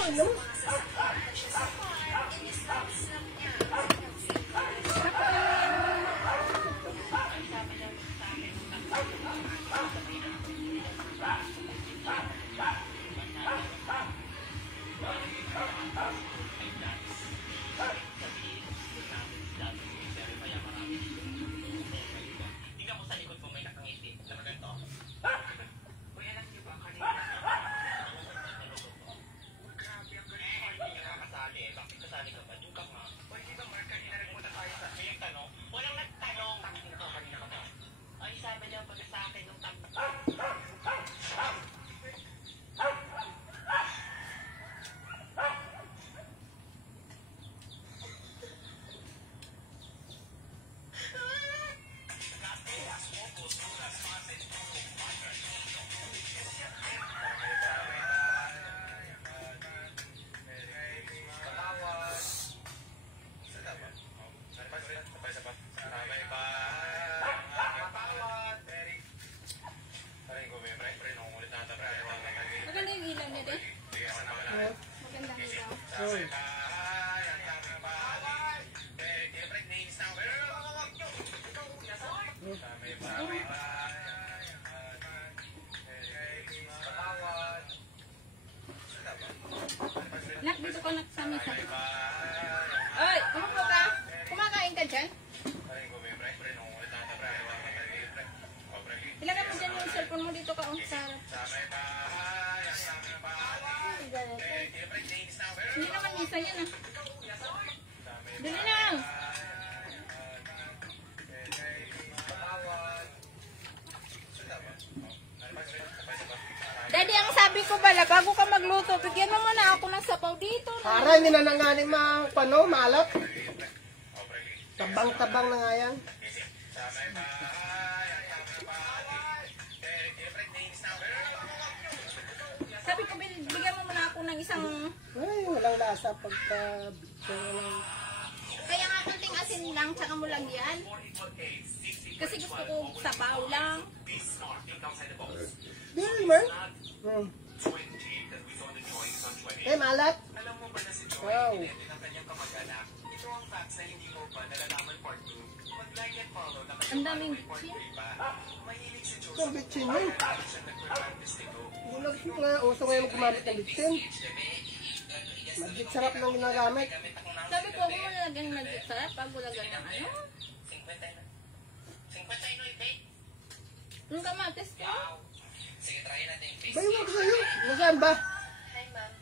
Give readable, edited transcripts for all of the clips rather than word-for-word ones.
ano? Nak, dito ko nagsami sa... Oy, umupo ka. Kumakain ka dyan? Ilagay mo dyan yung cellphone mo dito ka. Sa harap. Hindi naman isa yan ah. Dali na. Daddy, ang sabi ko pala, bago ka magluto, bigyan mo muna ako ng sapaw dito. Para hindi na nanganin maalat. Tabang-tabang na nga yan. Sabi ko, bigyan mo muna ako ng isang... Ay, walang lasa pagka... Kaya nga kunting asin lang, tsaka mo lang yan. Kasi gusto ko sapaw lang. Hindi man. Eh, malat. Wow. Ang daming bitchin. Ang bitchin yun. Uso ngayon gumamit ng bitchin. Magic sarap lang ginagamit. Sabi ko, kung malagyan ng magic sarap, pag ulagyan ng ano? 59. Yung kamatis ko. Bayo mo ko sa'yo. Nasaan ba? Hi, ma'am.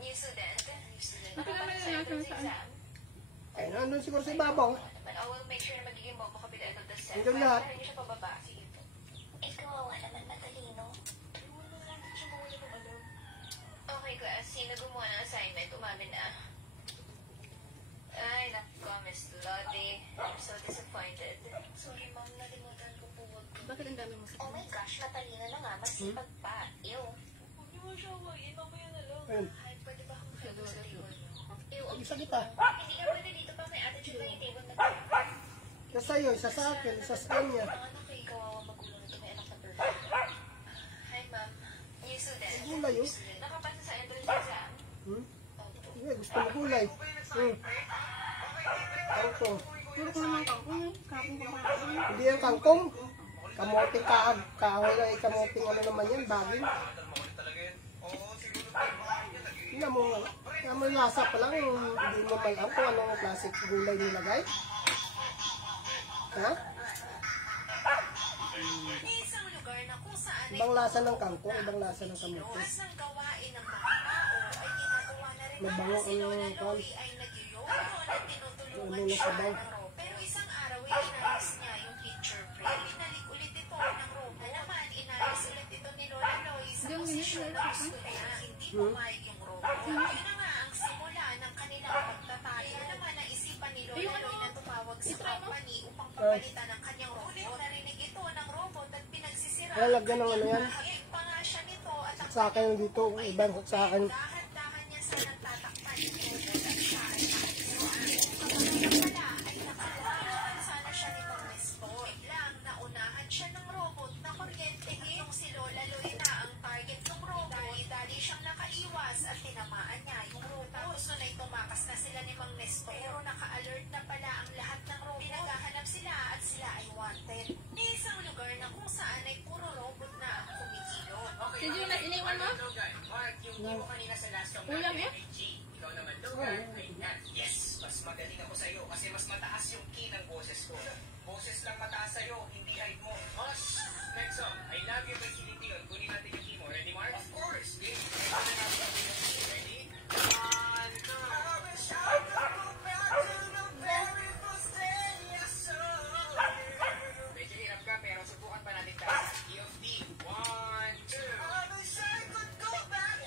New student. Nakilala yun natin saan. Ay, nandun siguro sa ibabaw. But I will make sure na magiging bomba ka bila of the set. Hanggang lahat. Para hindi siya pababa. Sige po. Kawawa naman matalino. Okay, class. Sino gumawa ng assignment? Umamin na. Ay, nako, Miss Lottie. I'm so disappointed. Sorry, ma'am. Nalimutan ko po. Bakit ang dami mo sa Oh my gosh, matalino na nga. Masipag pa. Ew. Huwag niyo mo siya hawain. Mamaya na lang. Ayun. Ay, pwede ba akong pwede sa table niyo? Ew, ang Isa kita. hindi ka pwede dito pa. May attitude na yung table na Isa sa'yo, isa sa akin, isa sa kanya. Ang anak ko, kawawa magulang nito. May anak na perfect. Hi, ma'am. New student. Gulay yun. Nakapasa sa entrance exam. Opo. Sige, gusto mo gulay. Kangkong. Puro ko naman kangkong. Kapong ko kangkong. Hindi yung kangkong. Kamoting kahoy lang. Kamoting ano naman yan, baging. Hindi mo nga. Kaya mo lasa pa lang. Hindi mo malam kung anong klaseng gulay nilagay. Ha? Isang lugar na kung saan ay Ibang lasa ng kangkong, ibang lasa ng kamote. iwas ng gawain ng mga tao ay ginagawa na rin Mabango naman si Lola ang kan. Loi ay nag-yolo at tinutulungan Ano na siya sabaw? ng aro. Pero isang araw ay inayos niya yung picture frame. Binalik ulit ito ng robo. Naman, inayos ulit ito ni Lola Loi sa Yung posisyon minute, ng gusto niya. Hindi pumayag yung robo. Yun na nga ang simula ng kanilang pagtatalo. Naman naisipan ni Lola Loi na tumawag sa company upang papalitan ang kanyang robot. Narinig ito ng robot at pinagsisira. Kaya lagyan ng ano yan. Higit pa nga siya nito at ang Sa akin dito, ibang sa akin. dahan-dahan niya sa nagtatakpan ng robot at siya ay nakikisuan. Pala ay nakalaman sana siya nitong restore. Biglang naunahan siya ng robot na kuryentehin. Nung si Lola Loi na ang target ng robot, dali-dali siyang nakaiwas at tinamaan niya honesto. Pero naka-alert na pala ang lahat ng robot. Pinaghahanap sila at sila ay wanted. May isang lugar na kung saan ay puro robot na ang kumikilo. Si Jonas, iniwan mo? Mark, yung mo kanina sa last song Ulam eh? ikaw naman, Logan. Yes, mas magaling ako sa'yo kasi mas mataas yung key ng boses ko. Boses lang mataas sa'yo, hindi height mo. Hush! Next song, I Love You by Celine Dion. Kunin natin yung key mo. Ready, Mark? Of course! Game. Ready? One, two. I wish I could go back to the very first day I saw you. Medyo hirap ka, pero subukan pa natin tayo. Key of D. One, two. I wish I could go back.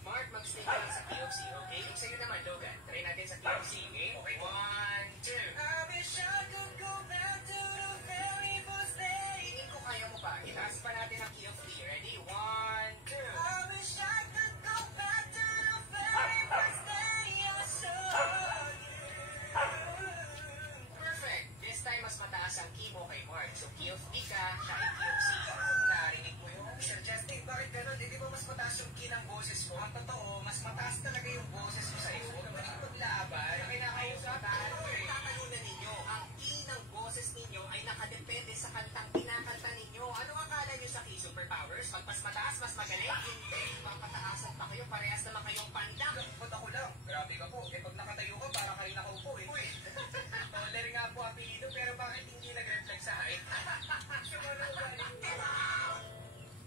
Mark, mag-stay ka lang sa key of C, okay? Yung sa'yo naman, Logan. Try natin sa key of C, okay? Okay. One, two. I wish I could go back to the very first day. Tingin ko kaya mo pa. Itaas pa natin ang key of D. Ready? One, two. I wish I could go back to the very first day I saw you. Perfect. This time, mas mataas ang key mo kay Mark. So, key of D ka, siya ay key of C. Narinig mo yun? Sir Justin, bakit ganun? Di ba mas mataas yung key ng boses mo? Ang totoo, mas mataas talaga yung boses mo sa'yo. Huwag ka maling maglaban. Kinakausatan. Tatalunan ninyo. Ang key ng boses ninyo ay nakadepende sa kantang kinakanta ninyo. Ano akala nyo sa key superpowers? Pag mas mataas, mas magaling? Hindi. Papataasan pa kayo. Parehas naman kayong pandang. Ba't ako lang? Grabe ka po. Eh, pag nakatayo ka, para kayo nakaupo eh. Uy. Toler nga po apelido, pero bakit hindi nag-reflect sa height?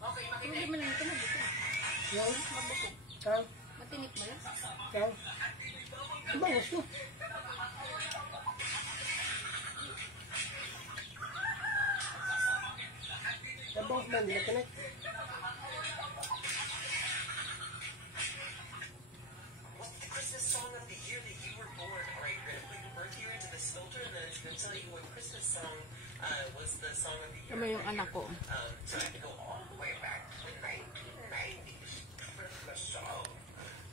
Okay, Hindi makinig. mo lang ito mabuto. Yan. Mabuto. Kang. Matinik mo lang. Kang. Bangus mo. Ang bangus ba? Hindi na connect. What's the Christmas song of the year that you were born? All right, we're going to put your birth year into this filter, and then it's going to tell you what Christmas song was the song of the year. Tama yung anak ko. So I have to go all the way back to the 1990s Christmas song.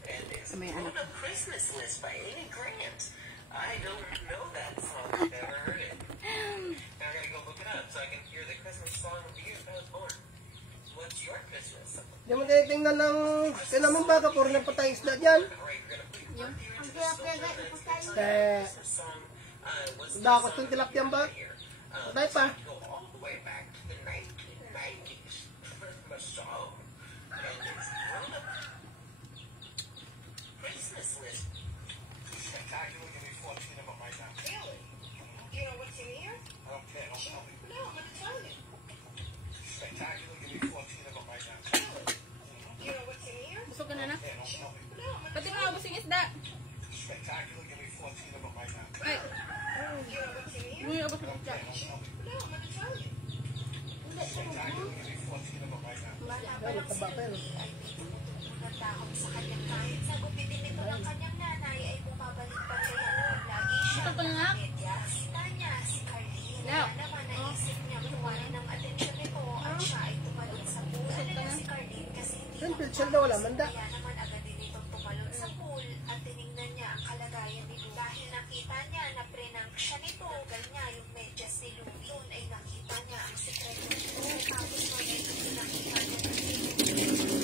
And it's Tama yung anak On a Christmas List by Amy Grant. I don't know that song. I've never heard it. Now I gotta go look it up so I can hear the Christmas song of the year that I was born. What's your Christmas song? Hindi mo tinitingnan ng... Kailan mo ba kapuro ng patay isda dyan? All right, we're gonna put your Yung? birth year into this filter, and it's gonna tell you Eh, what Christmas song was the dakot song yung tilapia ba? here. Patay pa. Go all the way back to the 1990s Christmas song. And it's on a Christmas list. Spectacular, give me 14 of them right now. Really? You know what's in here? I don't care, don't tell me. No, I'm gonna tell you. Spectacular, give me 14 of them right now. Really? You know what's in here? Busog ka na na. Yeah, don't tell me. No, I'm Pati mga busing isda. Spectacular, give me 14 of them right now. Ay, you know what's in here? bumili ka ba sa isda? No, I'm gonna tell you. Spectacular, give me 14 of them right now. Bata pa Ay, lang si taba pa yun. Louie ay may tumutubo ng dahon sa kanyang kahit sa gupitin nito ng kanyang nanay ay bumabalik pa kay lagi siya Ito pa nga. media. Kita niya si Carlene. No. Kaya naman naisip niya kuhanin ng atensyon nito at siya ay tumalon sa pool. Ano na si Carlene kasi hindi Siyempre, chill daw, wala manda. Kaya naman agad din itong tumalon sa pool at tinignan niya ang kalagayan ni Lou. Dahil nakita niya na prenang siya nito, niya yung medyas ni Louie. Doon ay nakita niya ang sikreto nito. Tapos ngayon ay nakita niya na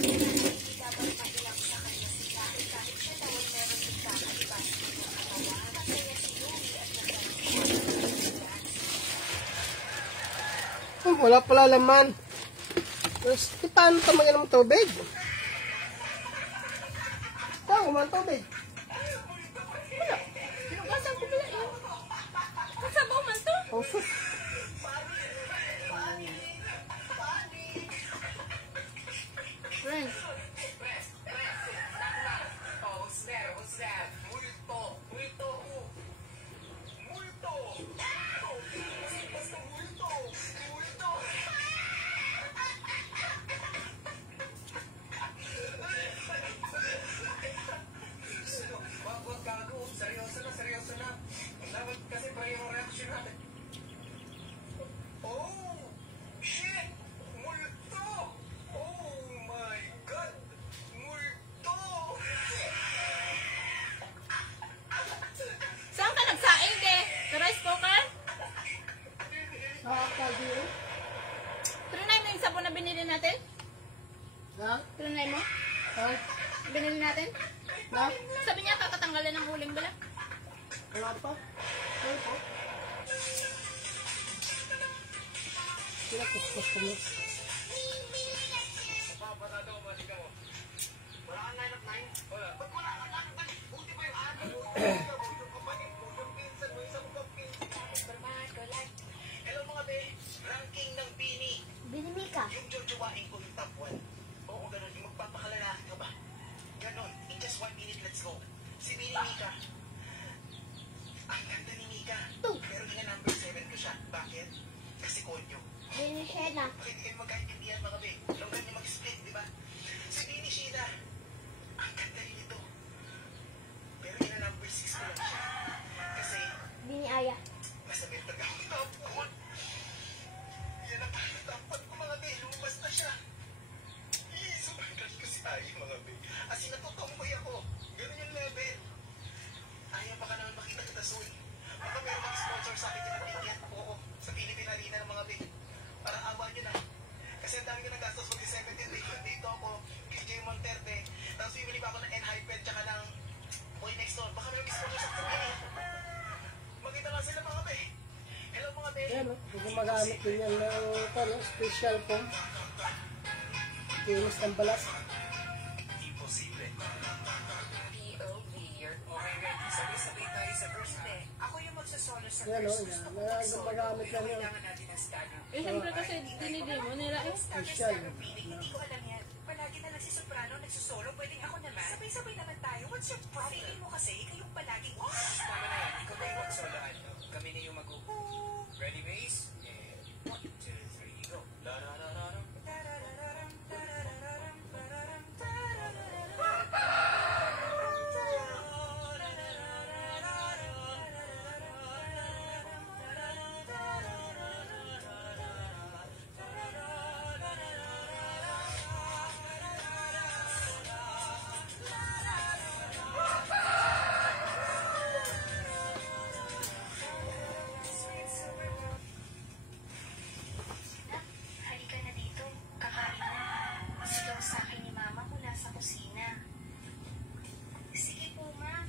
hindi dapat mailang sa kanya sila. Kahit siya daw ay meron nagkakalibas nito ang katawan. Masaya si Louie at nagkakalibas siya. Oh, wala pala laman. Tapos, paano tamayan ng tubig? Saan kumain tubig? Sinugasan ko pala yun. Masabaw man to. Oh, sus. Friends. Oh, what's that? What's that? Multo. Multo. Multo. Basta multo. Multo. Wag gago. Seryoso na, seryoso na. Dapat kasi parehong reaction natin. Binili natin? Na? Sabi niya kakatanggalan ng uling bala. Wala pa? Wala pa? Sila kuskus ko mo. Paparado ko, balik mo. Wala kang 9 of 9? Wala. Ba't wala kang 9 of 9? Buti pa yung ano. Yung kapatid mo, yung pinsan mo, isang kang pinsan. Hello mga be, ranking ng Bini. Bini Mika. Yung jojowain ko yung top 1. Oo, ganun. Yung magpapakalalaki ka ba? Ganun. In just 1 minute, let's go. Si Bini Mika. Ang ganda ni Mika. Pero nga number 7 ko siya. Bakit? Kasi konyo. Bini Shena. Bakit hindi kayo magkaintindihan mga be? Long niyo mag-split, di ba? Si Bini Sheena. Ang ganda rin ito. Pero nga number 6 ko lang siya. Kasi Bini Aya. nasa mental ako ng top 1. Yan ang top 1 ko mga be. Lumabas na siya. Sobrang galing ko si Ayi mga be. As in, natutomboy ako. Ganun yung level. Ayaw baka naman makita kita soon. Baka meron mag-sponsor sa akin ng ticket. Oo, sa Philippine Arena ng mga be. Parang awa nyo na. Kasi ang dami ko nagastos mag-17 dito ako. KJ Monterde. Tapos bibili pa ako ng N-Hyped tsaka ng Boy Next Door. Baka meron mag-sponsor sa akin. Makita lang sila mga be. Hello mga be. Yan o. Kung gumagamit din yan ng special foam. Kinis ng balas. Imposible. POV, you're Okay, ready. Sabay-sabay tayo sa first day. Ako yung magsasolo sa Yan o. first. Yan. Gusto ko Kaya mag-solo. gumagamit yan yun. Kailangan natin ng scanner. Eh, siyempre kasi dinidemo nila eh. Special. Hindi ko alam yan. Palagi na lang si Soprano nagsusolo. Pwedeng ako naman. Sabay-sabay naman tayo. What's your problem? Feeling mo kasi, kayong palaging Tama na yan. Ikaw na yung mag-soloan. Kami na yung Ready, Mace? And 1, 2, 3, go. La la la la la. Halika na dito. Kakain na. Sigaw sa akin ni Mama mula sa kusina. Sige po, Ma.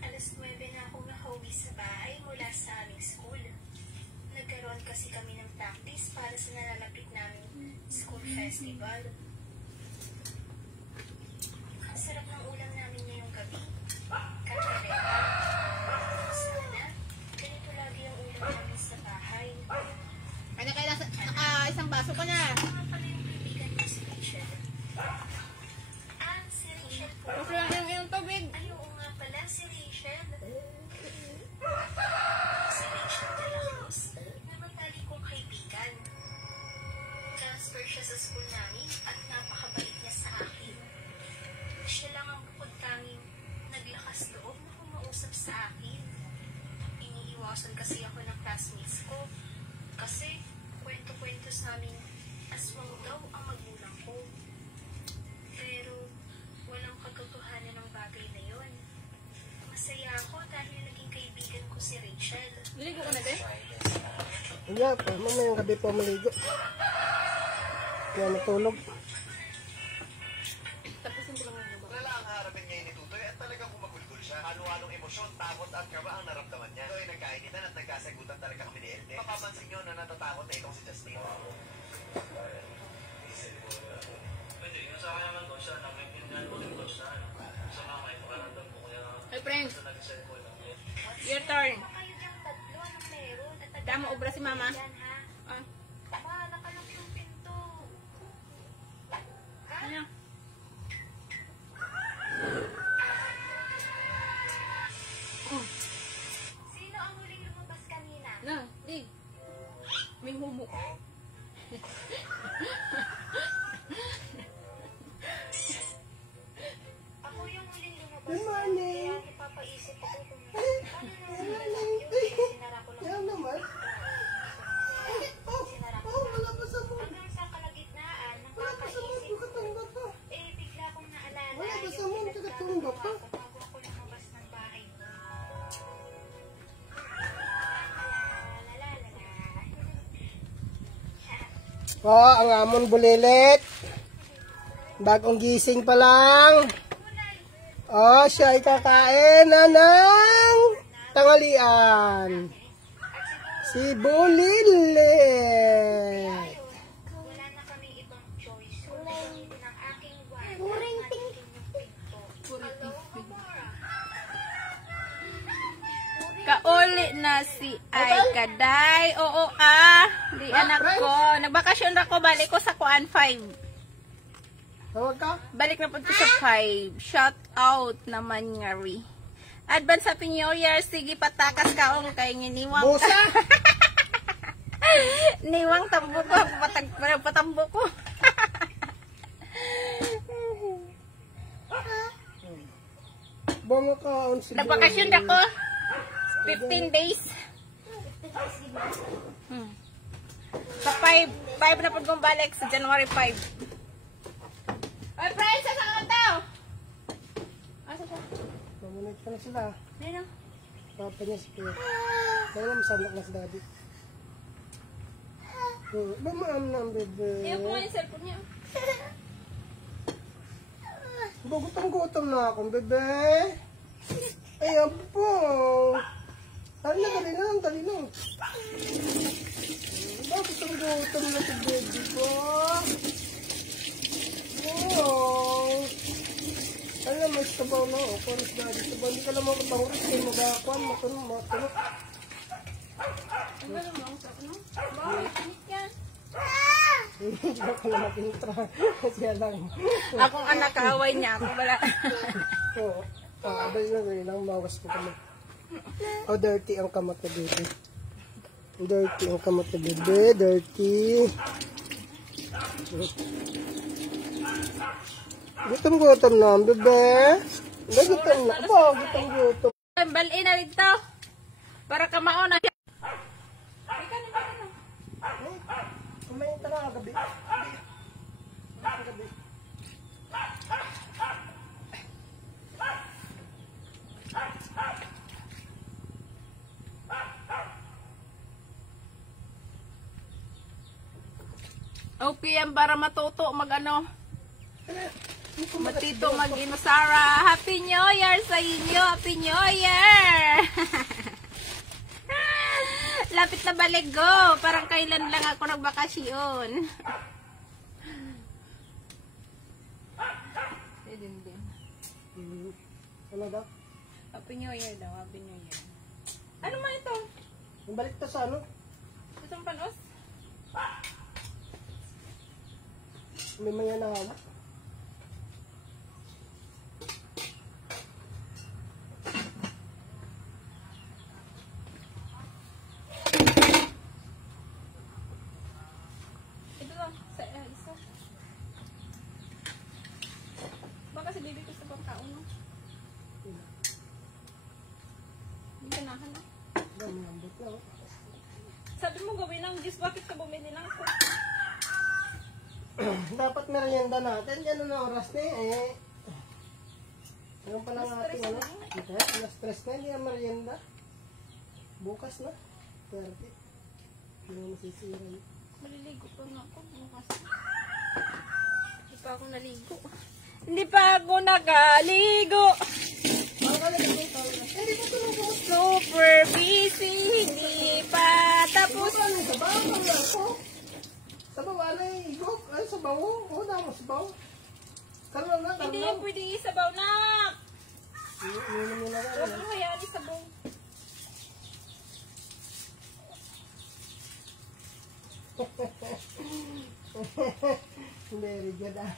Alas 9 na akong nakauwi sa bahay mula sa aming school. Nagkaroon kasi kami ng practice para sa nalalapit naming school festival. Ang sarap ng ulam namin ngayong gabi. Kaldereta. Sana, ganito lagi ang ulam namin sa bahay. Ano kaya isang baso ka na. Mga pala yung kaibigan ko si Rachel. Si Rachel po. Gusto lang yung tubig. Ay, oo nga pala, si Rachel. Si Rachel de la Cruz, namatali kong kaibigan. Transfer siya sa school namin at napakabait niya sa akin. Siya lang ang bukod tanging naglakas loob na kumausap sa akin. Iniiwasan kasi ako ng classmates ko. Kasi kwento-kwento sa amin aswang daw ang magulang ko. Pero walang katotohanan ng bagay na yon. Masaya ako dahil naging kaibigan ko si Rachel. Niligo ko na din. Yan pa. Mamayang gabi po maligo. Kaya matulog. Tapusin ko lang yung baba. Wala ang harapin ngayon ni Tutoy at talagang kumagulgul siya. Halo-halong emosyon, takot at kaba ang naramdaman niya. Ito ay nagkainitan at nagkasagutan talaga kami ni Elde. Mapapansin nyo na natatakot na itong si Justin. Pwede, yung sa akin naman ko siya, nakikindihan ko din ko siya, sa mga ipakaramdam ko, kaya Hey, friends. sa nag-send ko lang. Your turn. Kayo diyang tatlo, anong meron? At Damo obra si Mama. Yan, ha? Ah, Ma, nakalak yung pinto. Ha? ano? Sino ang huling lumabas kanina? No, dig. May humo. Ako yung huling lumabas. Good morning. Kaya napapaisip ako kung paano na nalak yun. Sinara ko lang. Yan naman. Sinara ko Oh, lang. wala pa sa mo. Hanggang sa kalagitnaan, Wala pa sa mo. napapaisip. Katumba pa. Bigla kong naalala. Wala pa sa yung mo. Katumba pa. pinagkagawa ko bago ako lumabas ng bahay ko. Oh, ang amon bulilit. Bagong gising pa lang. Oh, siya ay kakain na ng tanghalian. Si Bulili. Wala na kami ibang choice. So, ng aking wife, yung pinto. Kauli na si Ay Kaday. Oo di anak ko. Nagbakasyon ako, balik ko sa kuan 5. Tawag ka? Balik na po ko sa 5. Shout out naman nga ri. Advance Happy New Year. Sige, patakas ka kay nginiwang. Busa! Niwang tambo ko. Patambo ko. Bunga ka on si Nagbakasyon ako. 15 days. Sa 5 na po kong balik sa January 5. Oy, friends, saan ka tao? Asa ka? Mamunit pa na sila. Nino? Papa niya si Kuya. Kaya na masanak na si Daddy. Bumaam na ang bebe. Ayaw ko nga yung cellphone niya. Gutom na akong bebe. Ayan po. Dali lang. Gutom na si baby ko. Oh. Alam, may sabaw na. O, kung is Daddy sabaw. Hindi ka lang makatangurit. Kaya magakuan. Matunok. Ang gano'n mo ang sarap, no? Bakit? Init yan. Hindi ako na matintra. Kasi lang. Akong anak, kaaway niya. Ako wala. Oo. Abay na rin lang. Mawas ko kamay. Oh, dirty ang kamot na bebe. Dirty ang kamot na bebe. Dirty. Gutom na ang bebe. Gutom na. Aba, gutom. Balin na rito. Para ka mauna. Kumain ka na gabi. Gabi. Okay yan para matuto mag-ano. Matito mag-inusara. Happy New Year sa inyo. Happy New Year. Lapit na balik go. Parang kailan lang ako nagbakasyon. Ano daw? Happy New Year daw. Happy New Year. Ano man ito? Yung balik to sa ano? Itong panos? May maya na hawak. Ito lang. Isa. Baka si baby ko sa pagkaon, no? Hindi ka nahan, no? Dami ang bot na. Sabi mo gawin ng juice. Bakit ka bumili ng coke? Dapat merienda natin. Yan na oras na eh. Ngayon pa lang ating ano. Na-stress na. Hindi na merienda. Bukas na. 30. Hindi na masisira yun. Maliligo pa nga ako. Bukas. Hindi pa ako naligo. Hindi pa ako nakaligo. Super busy. Hindi pa tapos. Sabaw, anay, igok. Ay, sabaw. Oo, damo sabaw. Karno na, Hindi karno. yan pwede isabaw na. Iinom mo na lang. Huwag mo hayaan isabaw. Very good ah.